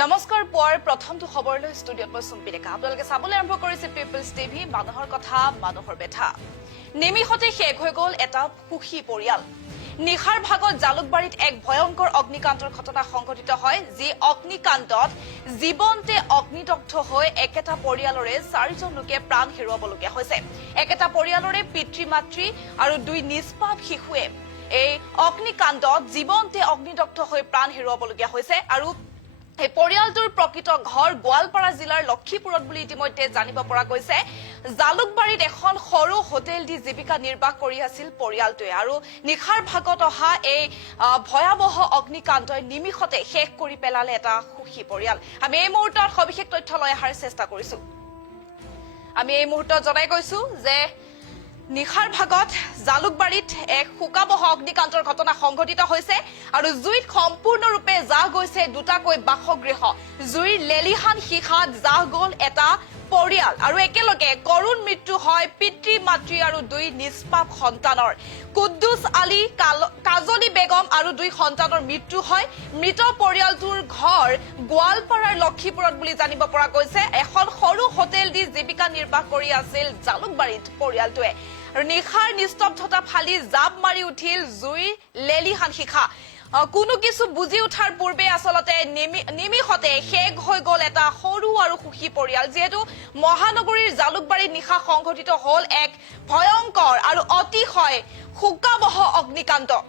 নমস্কাৰ পুৱাৰ প্ৰথমটো খবৰলৈ ষ্টুডিঅ'ত মই সুম্পিৰেখা আপোনালোকে চাবলৈ আৰম্ভ কৰিছে পিপলছ টিভি মানুহৰ কথা মানুহৰ বেথা নিমিষতে শেষ হৈ গ'ল এটা সুখী পৰিয়াল নিখাৰ ভাগত জালুকবাৰীত এক ভয়ংকৰ অগ্নিকাণ্ডৰ ঘটনা সংঘটিত হয় যি অগ্নিকাণ্ডত জীৱন্তে অগ্নিদগ্ধ হৈ একেটা পৰিয়ালৰে 4জন লোকে প্ৰাণ হেৰুৱাবলগীয়া হৈছে একেটা পৰিয়ালৰে পিতৃ মাতৃ আৰু দুই নিষ্পাপ শিশুৱে এই অগ্নিকাণ্ডত জীৱন্তে অগ্নিদগ্ধ হৈ প্ৰাণ হেৰুৱাবলগীয়া হৈছে আৰু এই পৰিয়ালটোৰ প্ৰকৃত ঘৰ গোৱালপাৰা জিলাৰ লক্ষীপুৰত বুলি ইতিমধ্যে জানিব পৰা গৈছে জালুকবাৰীত এখন সৰু হোটেল দি জীৱিকা নিৰ্বাহ কৰি আছিল পৰিয়ালটোৱে আৰু নিখাৰ ভাগত অহা এই ভয়াৱহ অগ্নিকাণ্ডই নিমিষতে শেষ কৰি পেলালে এটা সুখী পৰিয়াল আমি এই মুহূৰ্তত সবিশেষ তথ্য লৈ অহাৰ চেষ্টা কৰিছো আমি এই মুহূৰ্তত জনাই গৈছো যে নিখাৰ ভাগত জালুকবাৰীত এক শোকাবহ অগ্নিকাণ্ডৰ ঘটনা সংঘটিত হৈছে আৰু জুইত সম্পূৰ্ণৰূপে জাহ গৈছে দুটাকৈ বাসগৃহ জুইৰ লেলিহান শিখাত জাহ গ'ল এটা পৰিয়াল আৰু একেলগে কৰুণ মৃত্যু হয় পিতৃ মাতৃ আৰু দুই নিষ্পাপ সন্তানৰ কুদ্দুছ আলী কাজলী বেগম আৰু দুই সন্তানৰ মৃত্যু হয় মৃত পৰিয়ালটোৰ ঘৰ গোৱালপাৰাৰ লক্ষীপুৰত বুলি জানিব পৰা গৈছে এখন সৰু হোটেল দি জীৱিকা নিৰ্বাহ কৰি আছিল জালুকবাৰীত পৰিয়ালটোৱে আৰু নিখাৰ নিস্তব্ধতা ফালি জাপ মাৰি উঠিল জুইৰ লেলিহান শিখা কোনো কিছু বুজি উঠাৰ পূৰ্বে আসলতে নিমিষতে শেষ হৈ গ'ল এটা সৰু আৰু সুখী পৰিয়াল যেহেতু মহানগৰীৰ জালুকবাৰীত নিশা সংঘটিত হ'ল এক ভয়ংকৰ আৰু অতিশয় শোকাবহ অগ্নিকাণ্ড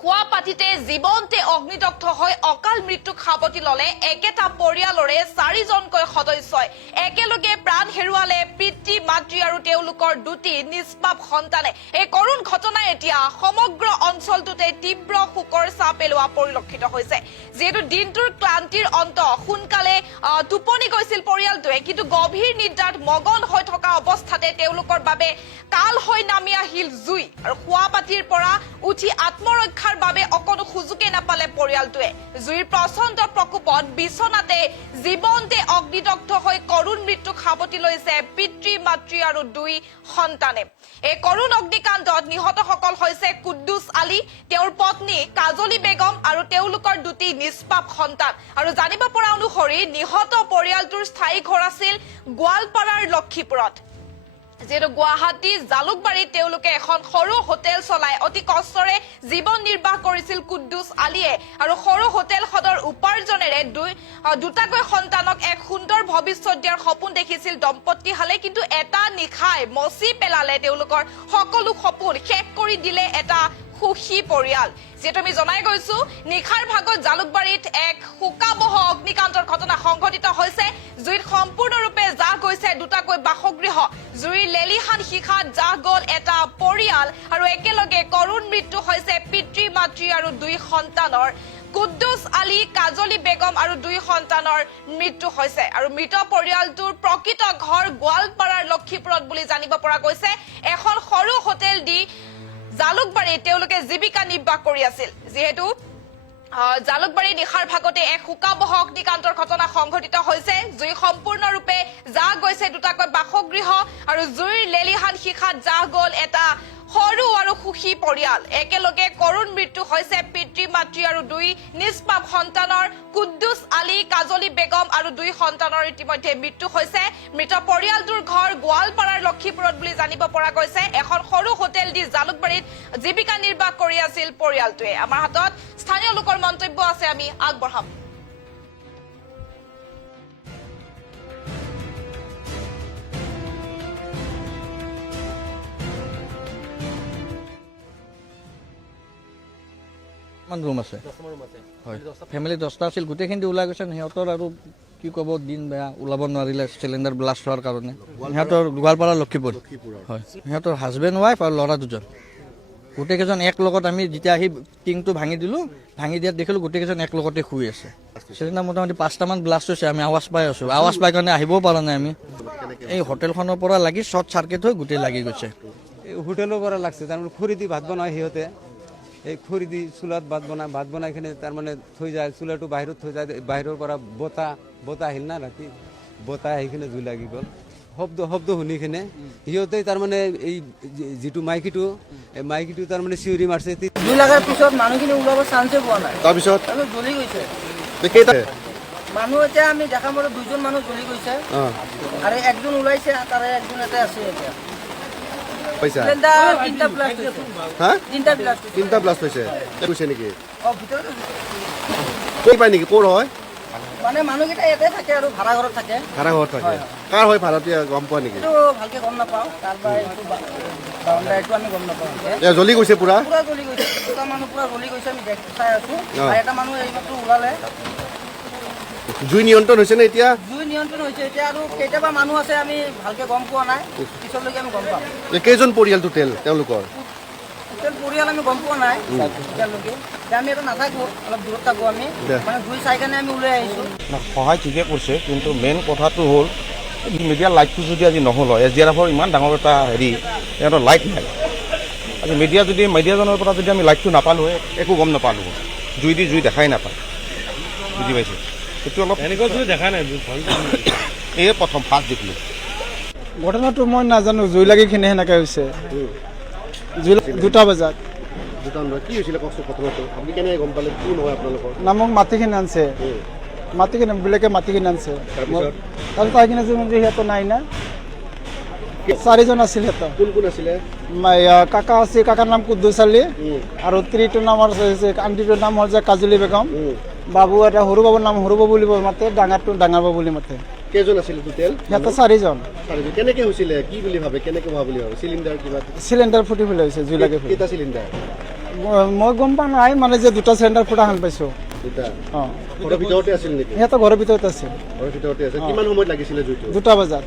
খোৱা পাতিতে জীৱন্তে অগ্নিদগ্ধ হৈ অকাল মৃত্যুক সাৱটি ললে একেটা পৰিয়ালৰে 4জনকৈ সদস্যই একেলগে প্ৰাণ হেৰুৱালে পিতৃ মাতৃ আৰু তেওঁলোকৰ দুটি নিষ্পাপ সন্তানে এই কৰুণ ঘটনাই এতিয়া সমগ্ৰ অঞ্চলটোতে তীব্ৰ শোকৰ ছাপ পেলোৱা পৰিলক্ষিত হৈছে যেহেতু দিনটোৰ ক্লান্তিৰ অন্ত সোনকালে টোপনি গৈছিল পৰিয়ালটোৱে কিন্তু গভীৰ নিদ্ৰাত মগন হৈ থকা অৱস্থাতে তেওঁলোকৰ বাবে কাল হৈ নামি আহিল জুই আৰু খোৱা পাতিৰ পৰা উঠি আত্মৰক্ষা বাবে অকনো সুযোগে নাপালে পৰিয়ালটোৱে জুইৰ প্ৰচণ্ড প্ৰকোপত বিছনাতে জীৱন্তে অগ্নিদগ্ধ হৈ কৰুণ মৃত্যুক সাৱটি লৈছে পিতৃ মাতৃ আৰু দুই সন্তানে এই কৰুণ অগ্নিকাণ্ডত নিহতসকল হৈছে কুদ্দুছ আলী তেওঁৰ পত্নী কাজলী বেগম আৰু তেওঁলোকৰ দুটি নিষ্পাপ সন্তান আৰু জানিব পৰা অনুসৰি নিহত পৰিয়ালটোৰ স্থায়ী ঘৰ আছিল গোৱালপাৰাৰ লক্ষীপুৰত যেহেতু গুৱাহাটী জালুকবাৰীত তেওঁলোকে এখন সৰু হোটেল চলাই অতি কষ্টৰে জীৱন নিৰ্বাহ কৰিছিল কুদ্দুছ আলীয়ে আৰু সৰু হোটেলখনৰ উপাৰ্জনেৰে দুটাকৈ সন্তানক এক সুন্দৰ ভৱিষ্যত দিয়াৰ সপোন দেখিছিল দম্পতীহালে কিন্তু এটা নিশাই মচি পেলালে তেওঁলোকৰ সকলো সপোন শেষ কৰি দিলে এটা সুখী পৰিয়াল যেহেতু আমি জনাই গৈছো নিখাৰ ভাগত জালুকবাৰীত এক শোকাবহ অগ্নিকাণ্ডৰ ঘটনা সংঘটিত হৈছে জুইত সম্পূৰ্ণৰূপে জাহ গৈছে দুটাকৈ বাসগৃহ জুইৰ লেলিহান শিখাত জাহ গ'ল এটা পৰিয়াল আৰু একেলগে কৰুণ মৃত্যু হৈছে পিতৃ মাতৃ আৰু দুই সন্তানৰ কুদ্দুছ আলী কাজলী বেগম আৰু দুই সন্তানৰ মৃত্যু হৈছে আৰু মৃত পৰিয়ালটোৰ প্ৰকৃত ঘৰ গোৱালপাৰাৰ লক্ষীপুৰত বুলি জানিব পৰা গৈছে এখন সৰু হোটেল দি জালুকবাৰীত তেওঁলোকে জীৱিকা নিৰ্বাহ কৰি আছিল যেহেতু জালুকবাৰী নিশাৰ ভাগতে এক শোকাবহ অগ্নিকাণ্ডৰ ঘটনা সংঘটিত হৈছে জুই সম্পূৰ্ণৰূপে জাহ গৈছে দুটাকৈ বাসগৃহ আৰু জুইৰ লেলিহান শিখাত জাহ গ'ল এটা সৰু আৰু সুখী পৰিয়াল একেলগে কৰুণ মৃত্যু হৈছে পিতৃ মাতৃ আৰু দুই নিষ্পাপ সন্তানৰ কুদ্দুছ আলী কাজলী বেগম আৰু দুই সন্তানৰ ইতিমধ্যে মৃত্যু হৈছে মৃত পৰিয়ালটোৰ ঘৰ গোৱালপাৰাৰ লক্ষীপুৰত বুলি জানিব পৰা গৈছে এখন সৰু হোটেল দি জালুকবাৰীত জীৱিকা নিৰ্বাহ কৰি আছিল পৰিয়ালটোৱে আমাৰ হাতত স্থানীয় লোকৰ মন্তব্য আছে আমি আগবঢ়াম ৰুম আছে হয় ফেমিলি 10টা আছিল গোটেইখিনি ওলাই গৈছে সিহঁতৰ আৰু কি ক'ব দিন বেয়া ওলাব নোৱাৰিলে চিলিণ্ডাৰ ব্লাষ্ট হোৱাৰ কাৰণে সিহঁতৰ গোৱালপাৰা লক্ষীপুৰ হয় সিহঁতৰ হাজবেণ্ড ৱাইফ আৰু ল'ৰা দুজন গোটেইকেইজন এক লগত আমি যেতিয়া আহি টিংটো ভাঙি দিলোঁ ভাঙি দিয়াত দেখিলোঁ গোটেইকেইজন এক লগতে শুই আছে চিলিণ্ডাৰ মোটামুটি 5টামান ব্লাষ্ট হৈছে আমি আৱাজ পাই আছোঁ আৱাজ পাই কাৰণে আহিবও পৰা নাই আমি এই হোটেলখনৰ পৰা লাগি শ্বৰ্ট চাৰ্কিট হৈ গোটেই লাগি গৈছে এই হোটেলৰ পৰা লাগছে তাৰমানে খৰি দি ভাত বনায় সিহঁতে এই খৰি দি চুলাত ভাত বনাই কিনে তাৰমানে থৈ যায় চুলাটো বাহিৰত থৈ যায় বাহিৰৰ পৰা বতাহ আহিল না ৰাতি বতাহ আহি কিনে জুই লাগি গ'ল শব্দ শুনি কিনে সিহঁতে তাৰমানে এই যিটো মাইকীটো এই মাইকীটো তাৰমানে চিঞৰি মাৰিছে জুই লগাৰ পিছত মানুহখিনি ওলাব চান্সে পোৱা নাই তাৰপিছত জ্বলি গৈছে মানুহ এতিয়া আমি দেখা মতে 2জন মানুহ জ্বলি গৈছে আৰু একজন ওলাইছে তাৰে একজন এটা আছে এতিয়া পইচা চিলিণ্ডাৰ 3টা ব্লাষ্ট হৈছে হা 3টা ব্লাষ্ট 3টা ব্লাষ্ট হৈছে কৈছে নেকি ভিতৰতে কৈ পাই নেকি ক'ৰ হয় মানে মানুহকেইটা ইয়াতে থাকে আৰু ভাড়া ঘৰত থাকে ভাড়া ঘৰত থাকে কাৰ হয় ভাড়াতীয়া গম পোৱা নেকি এইটো ভালকে গম নাপাওঁ কাৰোবাৰ এইটো বাউণ্ডাৰী এইটো আমি গম নাপাওঁ এ জ্বলি গৈছে পুৰা পুৰা জ্বলি গৈছে দুটা মানুহ পুৰা জ্বলি গৈছে আমি চাই আছো আৰু এটা মানুহ এইমাত্ৰ ওলালে জুই নিয়ন্ত্ৰণ হৈছে নে এতিয়া জুই নিয়ন্ত্ৰণ হৈছে এতিয়া আৰু কেইটাবা মানুহ আছে আমি ভালকে গম পোৱা নাই পিছলৈকে আমি গম পাম কেইজন পৰিয়াল টোটেল তেওঁলোকৰ টোটেল পৰিয়াল আমি গম পোৱা নাই এতিয়ালৈকে এতিয়া আমি এটা নাথাকোঁ অলপ দূৰত থাকোঁ আমি মানে জুই চাই কাৰণে আমি ওলাই আহিছোঁ সহায় ঠিকে কৰিছে কিন্তু মেইন কথাটো হ'ল মিডিয়াৰ লাইটটো যদি আজি নহ'ল হয় SDRFৰ ইমান ডাঙৰ এটা হেৰি সিহঁতৰ লাইট নাই আজি মিডিয়াজনৰ পৰা যদি আমি লাইটটো নাপালোঁ হয় একো গম নাপালোঁ জুই দেখাই নাপায় বুজি পাইছে সেইটো অলপ এনেকুৱা জুই দেখা নাই এই প্ৰথম ফাৰ্ষ্ট দেখিলোঁ ঘটনাটো মই নাজানো জুই লাগিখিনি সেনেকৈ হৈছে জুই 2টা বজাত কি হৈছিলে কওকচোন ঘটনাটো আপুনি কেনেকৈ গম পালে কি নহয় আপোনালোকৰ না মোক মাটিখিনি আনছে বেলেগে মাটিখিনি আনছে তাৰপিছত আহিকিনে যে সিহঁতৰ নাই না 4জন আছিল সিহঁতৰ কোন আছিলে কাকা আছে কাকাৰ নাম কুদ্দুছ আলী আৰু তিৰিটোৰ নাম আছে আণ্টিটোৰ নাম হ'ল যে কাজলী বেগম বাবু এটা সৰু বাবুৰ নাম সৰু বাবু বুলি মাতে ডাঙৰটো ডাঙৰ বাবু বুলি মাতে কেইজন আছিল টোটেল সিহঁতৰ 4জন কেনেকৈ হৈছিলে কি বুলি ভাবে কেনেকৈ হোৱা বুলি ভাবে চিলিণ্ডাৰ কিবা চিলিণ্ডাৰ ফুটি পেলাই হৈছে জুই লাগে কেইটা চিলিণ্ডাৰ মই গম পোৱা নাই মানে যে 2টা চিলিণ্ডাৰ ফুটা হান পাইছোঁ দুটা অঁ ঘৰৰ ভিতৰতে আছিল নেকি সিহঁতৰ ঘৰৰ ভিতৰত আছিল ঘৰৰ ভিতৰতে আছে কিমান সময়ত লাগিছিলে জুইটো 2টা বজাত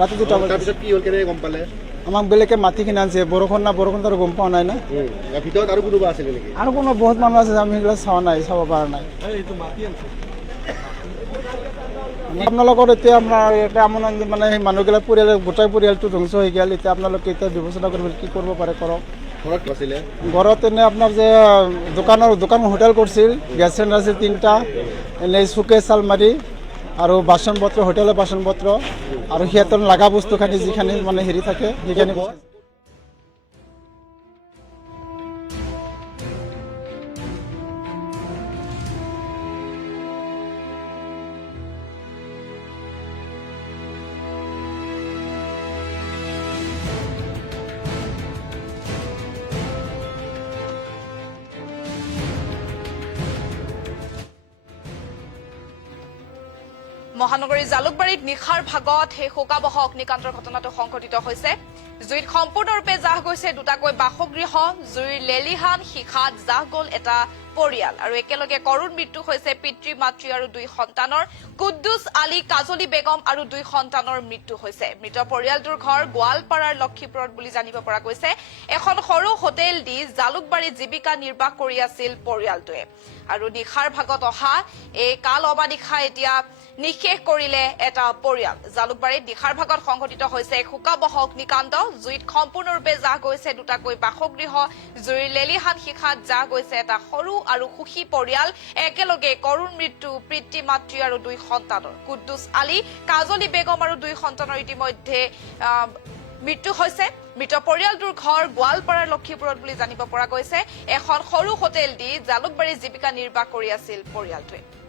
ৰাতি 2টা বজাত তাৰপিছত কি হ'ল কেনেকৈ গম পালে আমাক বেলেগে মাটি কিনি আনছে বৰষুণ আৰু গম পোৱা নাই না ভিতৰত আৰু কোনোবা আছিলে নেকি আৰু কোনো বহুত মানুহ আছে আমি সেইবিলাক চাব পৰা নাই আপোনালোকৰ এতিয়া আপোনাৰ ইয়াতে মানে সেই মানুহবিলাক গোটেই পৰিয়ালটো ধ্বংস হৈ গ'ল এতিয়া আপোনালোকে এতিয়া বিবেচনা কৰিব কি কৰিব পাৰে কৰক ঘৰত আছিলে ঘৰত এনে আপোনাৰ যে দোকান হোটেল কৰিছিল গেছ চিলিণ্ডাৰ আছিল 3টা এনেই চুকেছ আলমাৰি আৰু বাচন পত্ৰ হোটেলৰ বাচন পত্ৰ আৰু সিহঁতৰ লগা বস্তুখিনি যিখিনি মানে হেৰি থাকে সেইখিনি মহানগৰীৰ জালুকবাৰীত নিশাৰ ভাগত সেই শোকাবহ অগ্নিকাণ্ডৰ ঘটনাটো সংঘটিত হৈছে জুইত সম্পূৰ্ণৰূপে জাহ গৈছে 2টাকৈ বাসগৃহ জুইৰ লেলিহান শিখাত জাহ গ'ল এটা পৰিয়াল আৰু একেলগে কৰুণ মৃত্যু হৈছে পিতৃ মাতৃ আৰু 2 সন্তানৰ কুদ্দুছ আলী কাজলী বেগম আৰু 2 সন্তানৰ মৃত্যু হৈছে মৃত পৰিয়ালটোৰ ঘৰ গোৱালপাৰাৰ লক্ষীপুৰত বুলি জানিব পৰা গৈছে এখন সৰু হোটেল দি জালুকবাৰীত জীৱিকা নিৰ্বাহ কৰি আছিল পৰিয়ালটোৱে আৰু নিশাৰ ভাগত অহা এই কাল অবানিশা এতিয়া নিশেষ কৰিলে এটা পৰিয়াল জালুকবাৰীত নিশাৰ ভাগত সংঘটিত হৈছে শোকাবহ অগ্নিকাণ্ড জুইত সম্পূৰ্ণৰূপে জাহ গৈছে 2টাকৈ বাসগৃহ জুইৰ লেলিহান শিখাত জাহ গৈছে এটা সৰু আৰু সুখী পৰিয়াল একেলগে কৰুণ মৃত্যু পিতৃ মাতৃ আৰু 2 সন্তানৰ কুদ্দুছ আলী কাজলী বেগম আৰু 2 সন্তানৰ ইতিমধ্যে মৃত্যু হৈছে মৃত পৰিয়ালটোৰ ঘৰ গোৱালপাৰাৰ লক্ষীপুৰত বুলি জানিব পৰা গৈছে এখন সৰু হোটেল দি জালুকবাৰীৰ জীৱিকা নিৰ্বাহ কৰি আছিল পৰিয়ালটোৱে